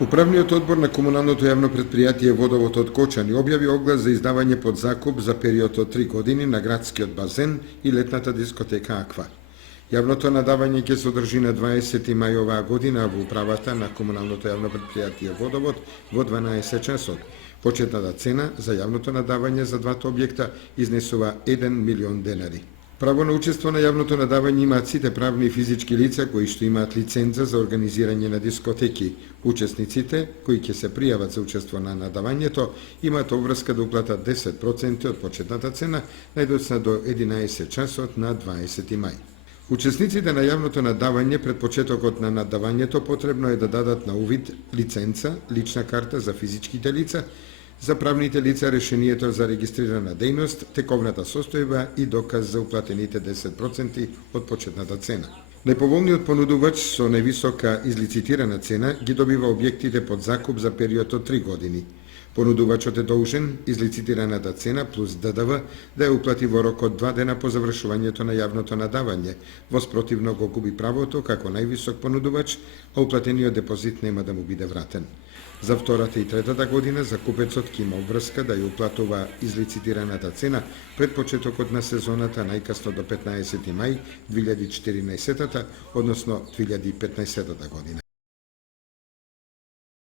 Управниот одбор на комуналното јавно претпријатие Водовод од Кочани објави оглас за издавање под закуп за период од 3 години на градскиот базен и летната дискотека Аква. Јавното надавање ќе се одржи на 20 мај оваа година во управата на комуналното јавно претпријатие Водовод во 12 часот. Почетната цена за јавното надавање за двата објекта изнесува 1 милион денари. Право на учество на јавното надавање имаат сите правни и физички лица кои што имаат лиценза за организирање на дискотеки. Учесниците кои ќе се пријават за учество на надавањето имаат обврска да уплатат 10% од почетната цена најдоцна до 11 часот на 20 мај. Учесниците на јавното надавање пред почетокот на надавањето потребно е да дадат на увид лиценца, лична карта за физичките лица, за правните лица решението за регистрирана дејност, тековната состојба и доказ за уплатените 10% од почетната цена. Најповолниот понудувач со највисока излицитирана цена ги добива објектите под закуп за период од 3 години. Понудувачот е должен излицитираната цена плюс ДДВ да ја уплати во рок од 2 дена по завршувањето на јавното надавање. Во спротивно го губи правото како највисок понудувач, а уплатениот депозит нема да му биде вратен. За втората и третата година закупецот ќе има обврска да ја уплатува излицитираната цена пред почетокот на сезоната најкасно до 15 мај 2014, односно 2015 година.